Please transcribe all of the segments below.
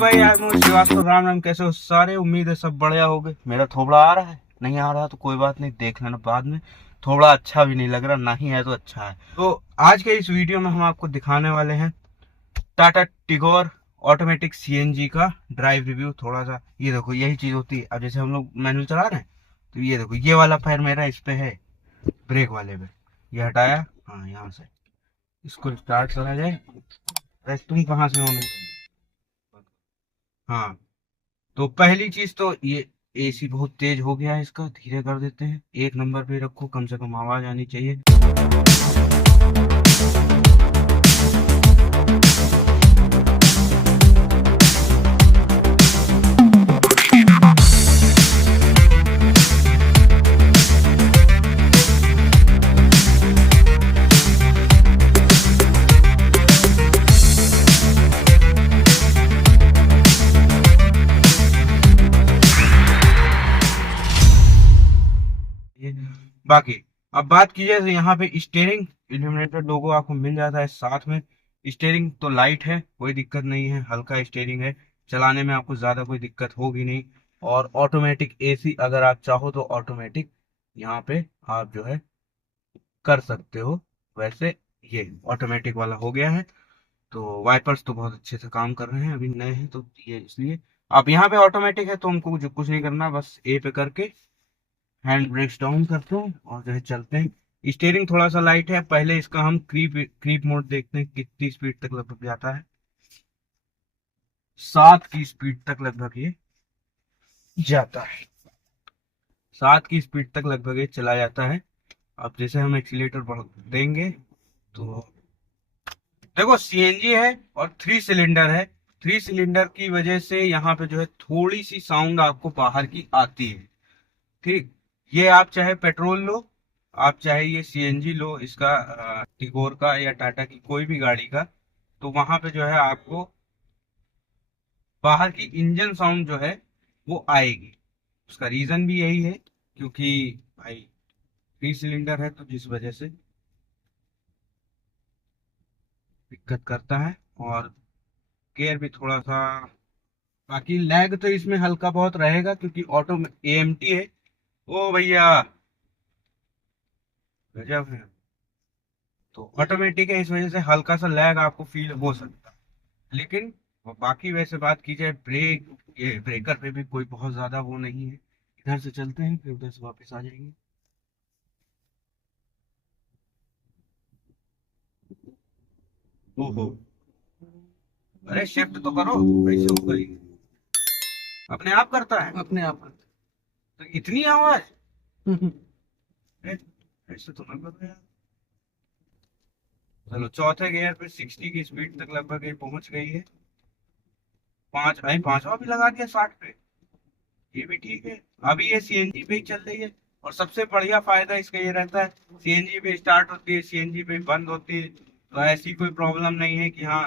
भाई, आज मैं श्रीवास्तव। राम राम, कैसे हो सारे? उम्मीद है सब बढ़िया हो गए। मेरा थोबड़ा आ रहा है, नहीं आ रहा तो कोई बात नहीं, देख लेना बाद में। थोड़ा अच्छा भी नहीं लग रहा, नहीं है तो अच्छा है। तो आज के इस वीडियो में हम आपको दिखाने वाले हैं टाटा टिगोर ऑटोमेटिक सीएनजी का ड्राइव रिव्यू। थोड़ा सा ये देखो, यही चीज होती है। अब जैसे हम लोग मैनुअल चला रहे हैं तो ये देखो, ये वाला पैर मेरा इस पे है, ब्रेक वाले पे। ये हटाया, हाँ यहाँ से इसको स्टार्ट करा जाए। अरे तुम कहाँ से होने? हाँ, तो पहली चीज तो ये एसी बहुत तेज हो गया है, इसका धीरे कर देते हैं। एक नंबर पे रखो, कम से कम आवाज आनी चाहिए। ये बाकी अब बात की जाए तो यहाँ पे स्टेयरिंग इल्यूमिनेटेड लोगो आपको मिल जाता है साथ में। स्टेयरिंग तो लाइट है, कोई दिक्कत नहीं है, हल्का स्टेयरिंग है, चलाने में आपको ज्यादा कोई दिक्कत होगी नहीं। और ऑटोमेटिक एसी अगर आप चाहो तो ऑटोमेटिक यहाँ पे आप जो है कर सकते हो। वैसे ये ऑटोमेटिक वाला हो गया है। तो वाइपर्स तो बहुत अच्छे से काम कर रहे हैं, अभी नए हैं तो ये इसलिए। अब यहाँ पे ऑटोमेटिक है तो हमको कुछ नहीं करना, बस ए पे करके हैंड ब्रेक्स डाउन करते हैं और जो है चलते हैं। स्टीयरिंग थोड़ा सा लाइट है, पहले इसका हम क्रीप मोड देखते हैं कितनी स्पीड तक लगभग जाता है। 7 की स्पीड तक लगभग ये जाता है, 7 की स्पीड तक लगभग ये चला जाता है। अब जैसे हम एक्सीलेटर बढ़ देंगे तो देखो, सीएनजी है और 3 सिलेंडर है। 3 सिलेंडर की वजह से यहाँ पे जो है थोड़ी सी साउंड आपको बाहर की आती है। ठीक, ये आप चाहे पेट्रोल लो, आप चाहे ये सीएनजी लो, इसका टिगोर का या टाटा की कोई भी गाड़ी का, तो वहां पे जो है आपको बाहर की इंजन साउंड जो है वो आएगी। उसका रीजन भी यही है, क्योंकि भाई 3 सिलेंडर है तो जिस वजह से दिक्कत करता है। और गेयर भी थोड़ा सा, बाकी लैग तो इसमें हल्का बहुत रहेगा क्योंकि ऑटो में एएमटी है। ओ भैया, गजब है। तो ऑटोमेटिक है, इस वजह से हल्का सा लैग आपको फील हो सकता है। लेकिन बाकी वैसे बात की जाए, ये ब्रेकर पे भी कोई बहुत ज्यादा वो नहीं है। इधर से चलते हैं फिर उधर से वापस आ जाएंगे। ओहो, अरे शिफ्ट तो करो, कैसे हो गई? अपने आप करता है? अपने आप तो इतनी आवाज? करते। ए, ऐसे तो नहीं लग रहा। चलो, चौथे गियर पे 60 की स्पीड तक लगभग ये पहुंच गई है। पांचवा भी लगा दिया 60 पे, ये भी ठीक है। अभी ये सीएनजी पे ही चल रही है। और सबसे बढ़िया फायदा इसका ये रहता है, सीएनजी पे स्टार्ट होती है, सीएनजी पे बंद होती है। तो ऐसी कोई प्रॉब्लम नहीं है कि हाँ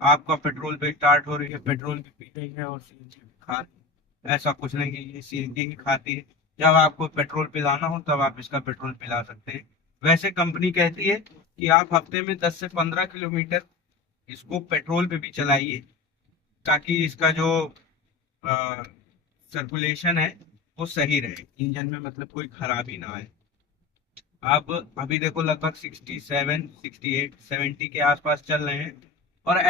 आपका पेट्रोल पे स्टार्ट हो रही है, पेट्रोल भी पी रही है और सीएनजी भी खा रही है। ऐसा कुछ नहीं है, ये सीएनजी ही खाती है। जब आपको पेट्रोल पिलाना हो तब आप इसका पेट्रोल पिला सकते हैं। वैसे कंपनी कहती है कि आप हफ्ते में 10 से 15 किलोमीटर इसको पेट्रोल पे भी चलाइए, ताकि इसका जो सर्कुलेशन है वो सही रहे, इंजन में मतलब कोई खराबी ना आए। आप अभी देखो, लगभग 67 68 70 के आसपास चल रहे हैं। और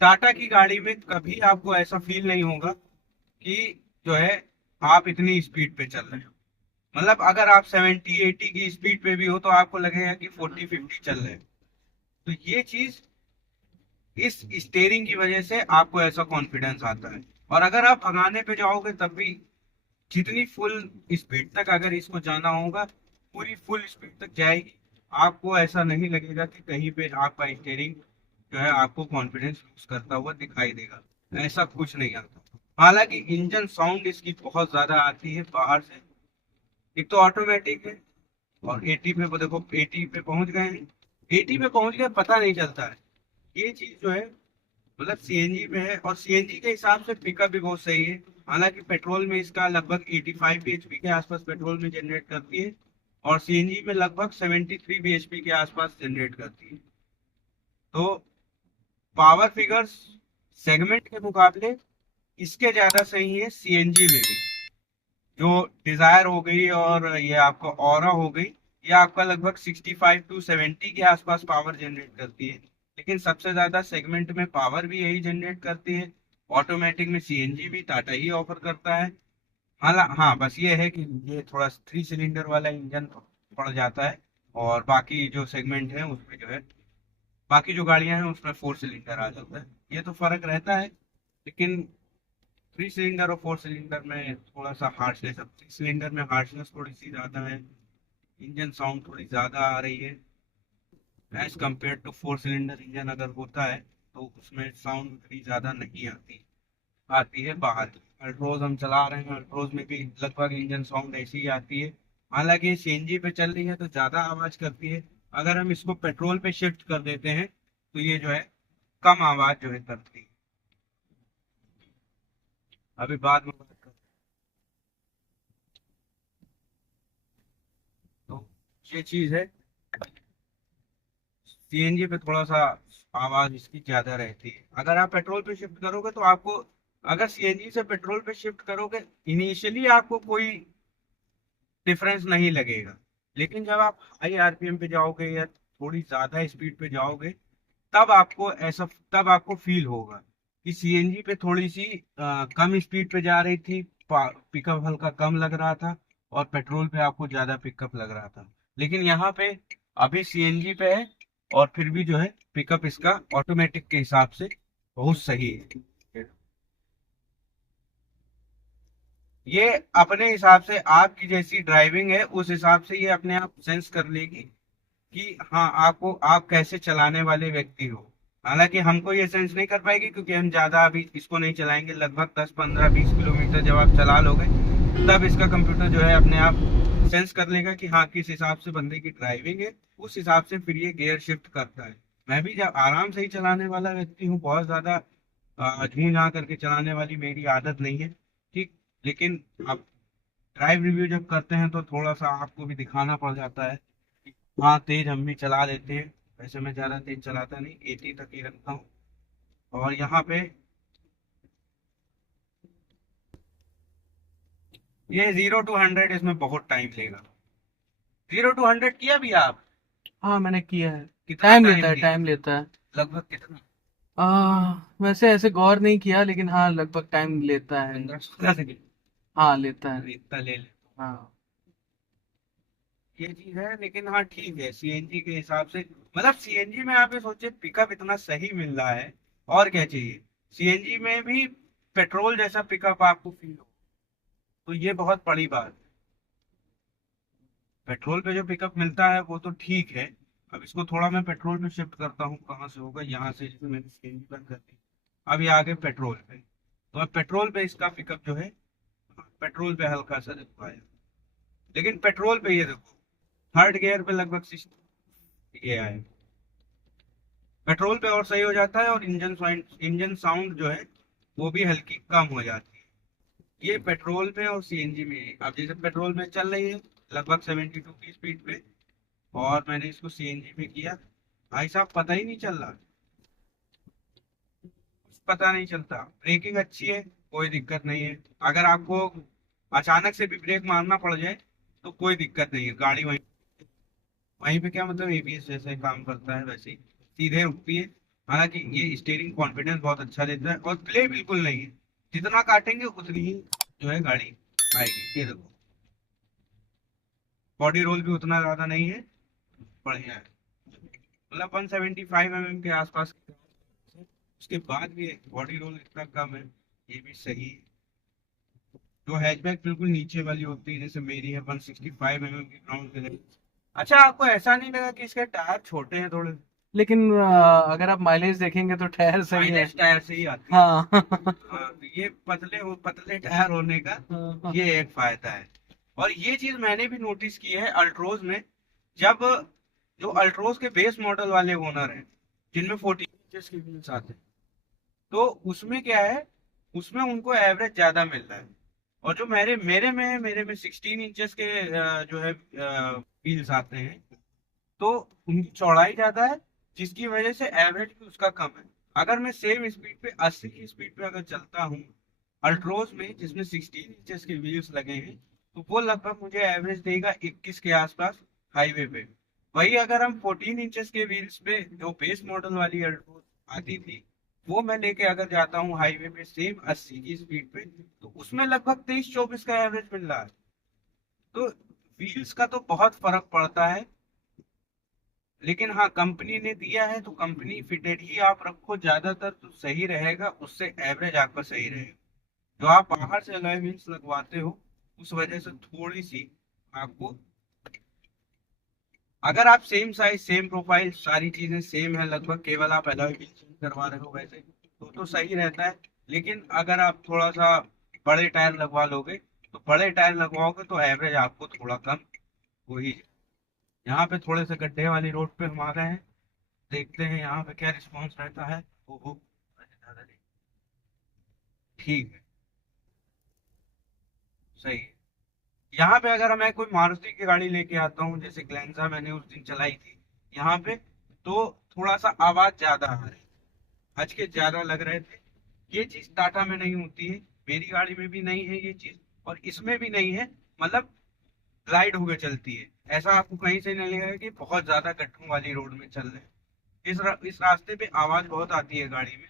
टाटा की गाड़ी में कभी आपको ऐसा फील नहीं होगा कि जो है आप इतनी स्पीड पे चल रहे हो। मतलब अगर आप 70 80 की स्पीड पे भी हो तो आपको लगेगा कि 40 50 चल रहे हैं। तो ये चीज, इस स्टेयरिंग की वजह से आपको ऐसा कॉन्फिडेंस आता है। और अगर आप भगाने पे जाओगे तब भी जितनी फुल स्पीड तक अगर इसको जाना होगा, पूरी फुल स्पीड तक जाएगी। आपको ऐसा नहीं लगेगा कि कहीं पे आपका स्टीयरिंग जो है आपको कॉन्फिडेंस लूज करता हुआ दिखाई देगा, ऐसा कुछ नहीं आता। हालांकि इंजन साउंड इसकी बहुत ज्यादा आती है बाहर से। एक तो ऑटोमेटिक है, और 80 पे वो देखो, 80 पे पहुंच गए हैं। 80 पे पहुंच गए, पता नहीं चलता है। ये चीज जो है मतलब सीएनजी में है, और सीएनजी के हिसाब से पिकअप भी बहुत सही है। हालांकि पेट्रोल में इसका लगभग 85 bhp के आसपास पेट्रोल में जनरेट करती है, और सीएनजी में लगभग 73 bhp के आसपास जनरेट करती है। तो पावर फिगर्स सेगमेंट के मुकाबले इसके ज्यादा सही है सीएनजी में भी। जो डिजायर हो गई और ये आपका ऑरा हो गई, ये आपका लगभग 65 टू 70 के आसपास पावर जनरेट करती है। लेकिन सबसे ज्यादा सेगमेंट में पावर भी यही जनरेट करती है। ऑटोमेटिक में सीएनजी भी टाटा ही ऑफर करता है। हाँ, बस ये है कि ये थोड़ा 3 सिलेंडर वाला इंजन पड़ जाता है, और बाकी जो सेगमेंट है उसमें जो है, बाकी जो गाड़ियां हैं उसमें 4 सिलेंडर आ जाता है। ये तो फर्क रहता है। लेकिन 3 सिलेंडर और 4 सिलेंडर में थोड़ा सा हार्शनेस, 3 सिलेंडर में हार्शनेस थोड़ी सी ज्यादा है, इंजन साउंड थोड़ी ज्यादा आ रही है as compare to 4 cylinder engine. अगर होता है तो उसमें साउंड उतनी ज्यादा नहीं आती, आती है बाहर। अल्ट्रोज हम चला रहे हैं, अल्ट्रोज में भी लगभग इंजन साउंड ऐसी ही आती है। हालांकि ये सीएनजी पे चल रही है तो ज्यादा आवाज करती है। अगर हम इसको पेट्रोल पे शिफ्ट कर देते हैं तो ये जो है कम आवाज जो है करती है। अभी बाद में बात करते हैं। तो ये चीज है, सीएनजी पे थोड़ा सा आवाज इसकी ज्यादा रहती है। अगर आप पेट्रोल पे शिफ्ट करोगे तो आपको, अगर सीएनजी से पेट्रोल पे शिफ्ट करोगे, इनिशियली आपको कोई डिफरेंस नहीं लगेगा। लेकिन जब आप हाई आरपीएम पे जाओगे या थोड़ी ज्यादा स्पीड पे जाओगे, तब आपको ऐसा, तब आपको फील होगा कि सीएनजी पे थोड़ी सी कम स्पीड पे जा रही थी, पिकअप हल्का कम लग रहा था, और पेट्रोल पे आपको ज्यादा पिकअप लग रहा था। लेकिन यहाँ पे अभी सीएनजी पे है, और फिर भी जो है पिकअप इसका ऑटोमेटिक के हिसाब से बहुत सही है। ये अपने हिसाब से, आपकी जैसी ड्राइविंग है उस हिसाब से ये अपने आप सेंस कर लेगी कि हाँ, आपको, आप कैसे चलाने वाले व्यक्ति हो। हालांकि हमको ये सेंस नहीं कर पाएगी क्योंकि हम ज्यादा अभी इसको नहीं चलाएंगे। लगभग 10 15 20 किलोमीटर जब आप चला लोगे, तब इसका कंप्यूटर जो है अपने आप सेंस कर लेगा कि हाँ, किस हिसाब से बंदे की ड्राइविंग है, उस हिसाब से फिर ये गियर शिफ्ट करता है। मैं भी जब आराम से ही चलाने वाला व्यक्ति हूँ, बहुत ज्यादा झूम झां करके चलाने वाली मेरी आदत नहीं है। ठीक। लेकिन आप ड्राइव रिव्यू जब करते हैं तो थोड़ा सा आपको भी दिखाना पड़ जाता है कि हाँ, तेज हम भी चला लेते हैं। वैसे मैं ज्यादा तेज चलाता नहीं, 80 तक ही रखता हूँ। और यहाँ पे ये 0 to 100 इसमें बहुत टाइम लेगा। 0 to 100 किया भी आप? हाँ मैंने किया है। कितना टाइम लेता टाइम है, लिया? टाइम लेता है। लगभग कितना? वैसे ऐसे गौर नहीं किया, लेकिन हाँ लगभग टाइम लेता है। 15 16 सेकंड? हाँ लेता है। इतना ले ले। हाँ। ये चीज है। लेकिन हाँ, ठीक है, सीएनजी के हिसाब से, मतलब सीएनजी में आप ये सोचिए पिकअप इतना सही मिल रहा है, और क्या चाहिए। सीएनजी में भी पेट्रोल जैसा पिकअप आपको फील हो, तो ये बहुत बड़ी बात। पेट्रोल पे जो पिकअप मिलता है वो तो ठीक है। अब इसको थोड़ा मैं पेट्रोल पे शिफ्ट करता हूँ, कहाँ से होगा, यहाँ से, जैसे मैंने सीएनजी बंद कर दी। अब ये आगे पेट्रोल पे, तो अब पेट्रोल पे इसका पिकअप जो है, पेट्रोल पे हल्का सा देखो आया। लेकिन पेट्रोल पे ये देखो, थर्ड गियर पे लगभग 60 ये आए। पेट्रोल पे और सही हो जाता है, और इंजन साउंड जो है वो भी हल्की कम हो जाती है। ये पेट्रोल पे और सीएनजी में है। अब जैसे पेट्रोल में चल रही है लगभग 72 की स्पीड पे, और मैंने इसको सीएनजी पे किया, भाई साहब पता ही नहीं चल रहा, कुछ पता नहीं चलता। ब्रेकिंग अच्छी है, कोई दिक्कत नहीं है। अगर आपको अचानक से भी ब्रेक मारना पड़ जाए तो कोई दिक्कत नहीं है, गाड़ी वहीं, वहीं पे क्या मतलब एबीएस जैसे काम करता है वैसे ही सीधे रुकती है। हालांकि ये स्टीयरिंग कॉन्फिडेंस बहुत अच्छा देता है, और प्ले बिल्कुल नहीं है। जितना काटेंगे उतनी ही जो है गाड़ी आएगी। ये देखो, बॉडी रोल भी उतना ज्यादा नहीं है, बढ़िया है। मतलब 175 mm के आसपास की कार है। उसके बाद भी बॉडी रोल इतना कम है, ये भी सही है। जो हैचबैक बिल्कुल नीचे वाली होती है जैसे मेरी है, 165 mm की ग्राउंड क्लियरेंस। अच्छा, आपको ऐसा नहीं लगा कि इसके टायर छोटे हैं थोड़े? लेकिन अगर आप माइलेज देखेंगे तो टायर सही है। माइनस टायर से ही आती है। हाँ। हाँ, तो ये पतले टायर होने का ये एक फायदा है। और ये चीज मैंने भी नोटिस की है अल्ट्रोज में। जब जो अल्ट्रोज के बेस मॉडल वाले ओनर हैं, जिनमें 14 इंचेस के व्हील्स आते हैं, तो उसमें क्या है, उसमें उनको एवरेज ज्यादा मिल रहा है। और जो मेरे में 16 इंचेस के जो है व्हील्स आते हैं, तो उनकी चौड़ाई ज्यादा है, जिसकी वजह से एवरेज भी उसका कम है। अगर मैं सेम स्पीड पे 80 की स्पीड पे अगर चलता हूँ, अल्ट्रोज में, जिसमें 16 इंचेस के व्हील्स लगे हैं, तो वो लगभग मुझे एवरेज देगा 21 के आसपास हाईवे पे। वही अगर हम 14 इंचेस के व्हील्स पे जो बेस मॉडल वाली अल्ट्रोज आती थी, वो मैं लेके अगर जाता हूँ हाईवे पे सेम 80 की स्पीड पे, तो उसमें लगभग 23-24 का एवरेज मिल रहा है। तो व्हील्स का तो बहुत फर्क पड़ता है, लेकिन हाँ कंपनी ने दिया है तो कंपनी फिटेड ही आप रखो, ज्यादातर तो सही रहेगा, उससे एवरेज आपका सही रहेगा। जो आप बाहर से अलॉय व्हील्स लगवाते हो, उस वजह से थोड़ी सी आपको, अगर आप सेम साइज सेम प्रोफाइल सारी चीजें सेम है लगभग, केवल आप अलॉय व्हील चेंज करवा रहे हो वैसे, तो सही रहता है। लेकिन अगर आप थोड़ा सा बड़े टायर लगवा लोगे, तो बड़े टायर लगवाओगे तो एवरेज आपको थोड़ा कम हो ही जाए। यहाँ पे थोड़े से गड्ढे वाली रोड पे हम आ गए हैं, देखते हैं यहाँ पे क्या रिस्पॉन्स रहता है। ओहो, ठीक है, सही है। यहाँ पे अगर मैं कोई मारुति की गाड़ी लेके आता हूँ, जैसे ग्लैंजा मैंने उस दिन चलाई थी यहाँ पे, तो थोड़ा सा आवाज ज्यादा आ रही, हचके ज्यादा लग रहे थे। ये चीज टाटा में नहीं होती है, मेरी गाड़ी में भी नहीं है ये चीज, और इसमें भी नहीं है। मतलब ग्लाइड होकर चलती है, ऐसा आपको कहीं से नहीं लगेगा कि बहुत ज्यादा गड्ढों वाली रोड में चल रहे हैं। इस रास्ते पे आवाज बहुत आती है गाड़ी में,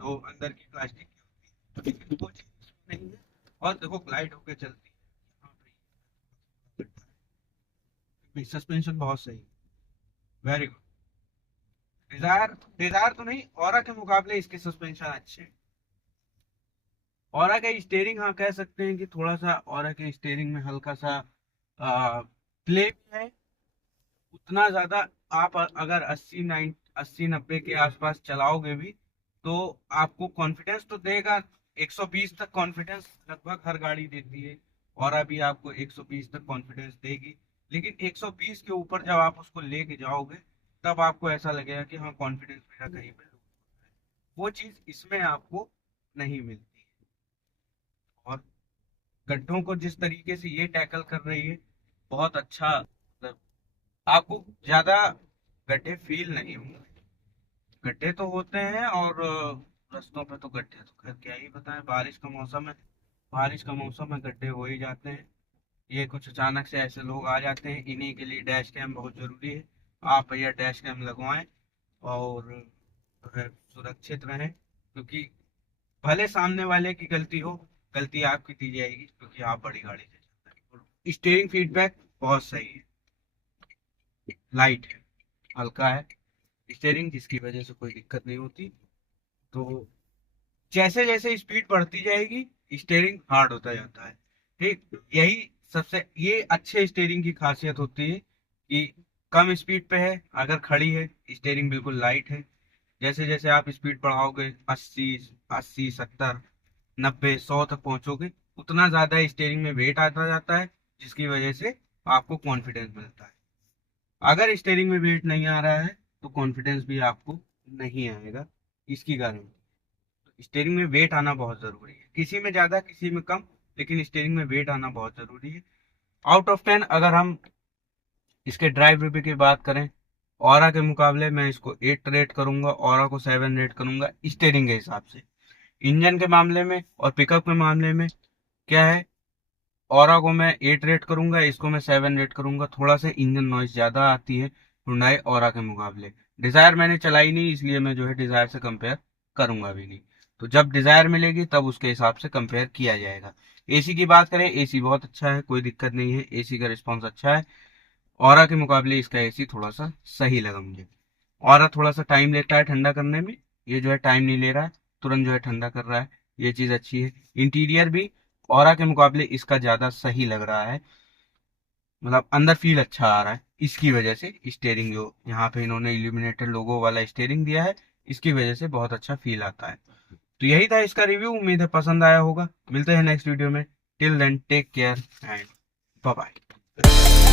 तो अंदर की प्लास्टिक की होती है, तो वो चीज नहीं है। और देखो ग्लाइड होकर चलती है, सस्पेंशन बहुत सही, वेरी गुड। डिजायर डिजायर तो नहीं, ऑरा के मुकाबले इसके सस्पेंशन अच्छे हैं। ऑरा का स्टेयरिंग, हाँ कह सकते हैं कि थोड़ा सा ऑरा के स्टेयरिंग में हल्का सा प्ले भी है, उतना ज्यादा। आप अगर 80-90 के आसपास चलाओगे भी, तो आपको कॉन्फिडेंस तो देगा। 120 तक कॉन्फिडेंस लगभग हर गाड़ी देती है, और अभी आपको 120 तक कॉन्फिडेंस देगी। लेकिन 120 के ऊपर जब आप उसको लेके जाओगे, तब आपको ऐसा लगेगा कि हाँ कॉन्फिडेंस मेरा कहीं पे लो। वो चीज इसमें आपको नहीं मिलती है। और गड्ढों को जिस तरीके से ये टैकल कर रही है, बहुत अच्छा, मतलब आपको ज्यादा गड्ढे फील नहीं होंगे। गड्ढे तो होते हैं, और रास्तों पे तो गड्ढे तो खैर क्या ही बताएं, बारिश का मौसम है, बारिश का मौसम में गड्ढे हो ही जाते हैं। ये कुछ अचानक से ऐसे लोग आ जाते हैं, इन्हीं के लिए डैश कैम बहुत जरूरी है। आप भैया डैश कैम लगवाएं, और जो है सुरक्षित रहें, क्योंकि भले सामने वाले की गलती हो, गलती आपकी दी जाएगी, क्योंकि आप बड़ी गाड़ी से चल रहे हैं। स्टीयरिंग फीडबैक बहुत सही है, लाइट है, हल्का है स्टीयरिंग, जिसकी वजह से कोई दिक्कत नहीं होती। तो जैसे जैसे स्पीड बढ़ती जाएगी, स्टीयरिंग हार्ड होता जाता है। ठीक, यही सबसे ये अच्छे स्टीयरिंग की खासियत होती है, कि कम स्पीड पे है अगर खड़ी है, स्टीयरिंग बिल्कुल लाइट है। जैसे जैसे आप स्पीड बढ़ाओगे, 80, 80, 70, 90, 100 तक पहुंचोगे, उतना ज्यादा स्टीयरिंग में वेट आता जाता है, जिसकी वजह से आपको कॉन्फिडेंस मिलता है। अगर स्टीयरिंग में वेट नहीं आ रहा है, तो कॉन्फिडेंस भी आपको नहीं आएगा, इसकी गारंटी। स्टीयरिंग में वेट आना बहुत जरूरी है, किसी में ज्यादा किसी में कम, लेकिन स्टीयरिंग में वेट आना बहुत जरूरी है। आउट ऑफ 10 अगर हम इसके ड्राइव रिव्यू की बात करें, ऑरा के मुकाबले मैं इसको 8 रेट करूंगा, ऑरा को 7 रेट करूंगा स्टीयरिंग के हिसाब से। इंजन के मामले में और पिकअप के मामले में क्या है, ऑरा को मैं 8 रेट करूंगा, इसको मैं 7 रेट करूंगा। थोड़ा सा इंजन नॉइज ज्यादा आती है हुंडई ऑरा के मुकाबले। डिजायर मैंने चलाई नहीं, इसलिए मैं जो है डिजायर से कंपेयर करूंगा भी नहीं। तो जब डिजायर मिलेगी तब उसके हिसाब से कंपेयर किया जाएगा। एसी की बात करें, एसी बहुत अच्छा है, कोई दिक्कत नहीं है, एसी का रिस्पॉन्स अच्छा है। ऑरा के मुकाबले इसका एसी थोड़ा सा सही लगा मुझे। ऑरा थोड़ा सा टाइम लेता है ठंडा करने में, ये जो है टाइम नहीं ले रहा है, तुरंत जो है ठंडा कर रहा है, ये चीज अच्छी है। इंटीरियर भी ऑरा के मुकाबले इसका ज्यादा सही लग रहा है, मतलब अंदर फील अच्छा आ रहा है। इसकी वजह से स्टीयरिंग, जो यहाँ पे इन्होंने इल्यूमिनेटेड लोगो वाला स्टीयरिंग दिया है, इसकी वजह से बहुत अच्छा फील आता है। तो यही था इसका रिव्यू, उम्मीद है पसंद आया होगा। मिलते हैं नेक्स्ट वीडियो में, till then take care and bye bye.